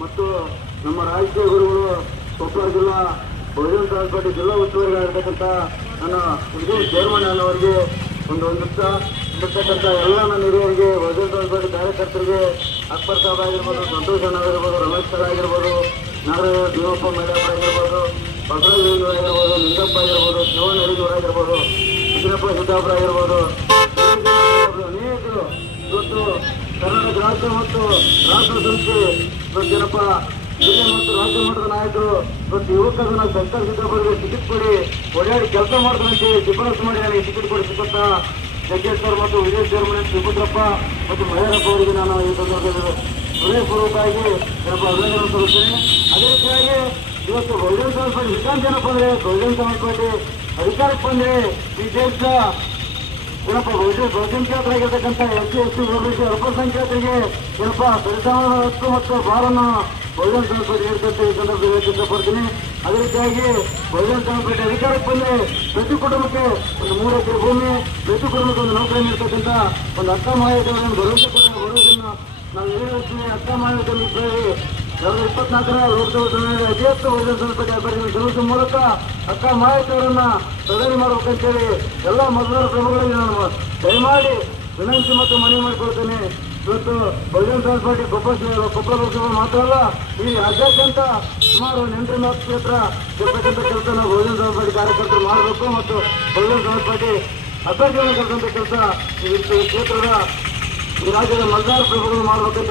ಮತ್ತು ನಮ್ಮ ರಾಜಕೀಯ ಗುರುಗಳು ಕೊಪ್ಪಳ ಜಿಲ್ಲಾ ಬಹುಜನ ಪಾರ್ಟಿ ಜಿಲ್ಲಾ ಉಸ್ತುವಾರಿಗಳಾಗಿರ್ತಕ್ಕಂಥ ನನ್ನ ವಿಜಯ್ ಚೇರ್ಮನ್ ಅನ್ನೋರಿಗೆ ಒಂದು ಒಂದು ಇರ್ತಕ್ಕಂಥ ಎಲ್ಲ ನನ್ನ ಹಿರಿಯರಿಗೆ ಬಹುಜನ ಸಮಾಜ ಕಾರ್ಯಕರ್ತರಿಗೆ ಅಕ್ಬರ್ ಸಾಹೇಬ್ ಆಗಿರ್ಬೋದು, ಸಂತೋಷ್ ಆಗಿರ್ಬೋದು, ರಮೇಶ್ ಸರ್ ಆಗಿರ್ಬೋದು ನಾರಾಯಣ ದೇವಪ್ಪ ಮೇಡಮ್ ಆಗಿರ್ಬೋದು ಬಸವರಾಜ್ ಆಗಿರ್ಬೋದು, ನಿಂಗಪ್ಪ ಆಗಿರ್ಬೋದು, ಶಿವಣ್ಣ ಹರಿದೂರ್ ಆಗಿರ್ಬೋದು, ಸಿದ್ದಪ್ಪ ಸಿದ್ದಾಪುರ ಆಗಿರ್ಬೋದು ಅನೇಕರು ಇವತ್ತು ಕರ್ನಾಟಕ ರಾಜ್ಯ ಮತ್ತು ರಾಷ್ಟ್ರ ಸಂಸ್ಥೆ, ಇವತ್ತು ಏನಪ್ಪ, ಜಿಲ್ಲೆ ಮತ್ತು ರಾಜ್ಯ ಮಟ್ಟದ ನಾಯಕರು, ಇವತ್ತು ಯುವಕರನ್ನ ಸರ್ಕಾರ ಸಿದ್ದಪ್ಪರಿಗೆ ಟಿಕೆಟ್ ಕೊಡಿ ಒಳ್ಳೆಯ ಕೆಲಸ ಮಾಡ್ತಾರಂತೆ, ಶಿಫಾರಸು ಮಾಡಿ, ನನಗೆ ಟಿಕೆಟ್ ಕೊಡಿ ಸಿಗುತ್ತಾ ಜಗ್ಗೇಶ್ ಸರ್ ಮತ್ತು ವಿಜಯ್ ಚೇರ್ಮನ್ ಸುಭದ್ರಪ್ಪ ಮತ್ತು ಮಹೇರಪ್ಪ ಅವರಿಗೆ ನಾನು ಈ ಸಂದರ್ಭದಲ್ಲಿ ಹೃದಯಪೂರ್ವಕವಾಗಿ ಏನಪ್ಪ ಅಭಿನಂದನೆ ಸಲ್ಲಿಸ್ತೇನೆ. ಅದೇ ರೀತಿಯಾಗಿ ಇವತ್ತು ಬಹುಜನ ಸಮಾಜ ಪಾರ್ಟಿ ವಿಧಾನ ಏನಪ್ಪ ಬಹುಜನ ಸಮಾಜ ಪಾರ್ಟಿ ಅಧಿಕಾರಕ್ಕೆ ಬಂದ್ರೆ ಈ ದೇಶ ಏನಪ್ಪ ಬಹುಜನ ಬಹುಸಂಖ್ಯಾತರಾಗಿರ್ತಕ್ಕಂಥ ಎಸ್ ಸಿ ಎಸ್ ಒಬಿಸಿ ಅಲ್ಪಸಂಖ್ಯಾತರಿಗೆ ಏನಪ್ಪ ಪರಿಸರ ಹಕ್ಕು ಮತ್ತು ಭಾರನ ಬಹುಜನ ಸಮಾಜ ನೀಡ್ತಂತೆ ಈ ಸಂದರ್ಭದಲ್ಲಿ ಇಷ್ಟಪಡ್ತೀನಿ. ಅದೇ ರೀತಿಯಾಗಿ ಸಮಾಜ ಪಾರ್ಟಿ ಅಧಿಕಾರಕ್ಕೆ ಬಂದ್ರೆ ಪ್ರತಿ ಕುಟುಂಬಕ್ಕೆ ಒಂದು ಮೂರು ಎಕರೆ ಭೂಮಿ, ಪ್ರತಿ ಕುಟುಂಬಕ್ಕೆ ಒಂದು ನೌಕರಿ ನೀಡ್ತಕ್ಕಂಥ ಒಂದು ಅಕ್ಕ ಮಾಹಿತಿಗಳನ್ನು ಭರವಸೆ ಕೊಟ್ಟ ಬರುವುದನ್ನು ನಾವು ಏನು ಅರ್ಥ ಮಾಹಿತಿಯನ್ನು ಕೇಳಿ ಎರಡು ಇಪ್ಪತ್ನಾಲ್ಕರ ಅತಿ ಹೆಚ್ಚು ಬಹುಜನ ಸಮಾಜ ಪಾರ್ಟಿ ಅಭ್ಯರ್ಥಿಗಳನ್ನು ಗೆಲ್ಲಿಸುವ ಮೂಲಕ ಅಕ್ಕ ಮಾಹಿತಿಯವರನ್ನ ಪ್ರಧಾನಿ ಮಾಡಬೇಕಂತೇಳಿ ಎಲ್ಲ ಮತದಾರ ಪ್ರಭುಗಳಿಗೆ ನಾನು ದಯಮಾಡಿ ವಿನಂತಿ ಮತ್ತು ಮನವಿ ಮಾಡಿಕೊಳ್ತೇನೆ. ಇವತ್ತು ಬಹುಜನ ಸಮಾಜ ಪಾರ್ಟಿ ಕೊಪ್ಪಳ ಜಿಲ್ಲೆ- ಕೊಪ್ಪಳ ಲೋಕಸಭೆ ಮಾತ್ರ ಅಲ್ಲ, ಈ ರಾಜ್ಯಾದ್ಯಂತ ಸುಮಾರು ಒಂದು ಎಂಟರಿಂದ ಕ್ಷೇತ್ರ ಗೆಲ್ಲತಕ್ಕಂಥ ಕೆಲಸ ನಾವು ಬಹುಜನ ಸಮಾಜ ಪಾರ್ಟಿ ಕಾರ್ಯಕರ್ತರು ಮಾಡಬೇಕು ಮತ್ತು ಬಹುಜನ ಸಮಾಜ ಪಾರ್ಟಿ ಅಭ್ಯರ್ಥಿಗಳನ್ನು ಕರೆದಂಥ ಕೆಲಸ ಈ ಕ್ಷೇತ್ರದ ಈ ರಾಜ್ಯದ ಮತದಾರ ಪ್ರಭುಗಳು ಮಾಡಬೇಕಂತ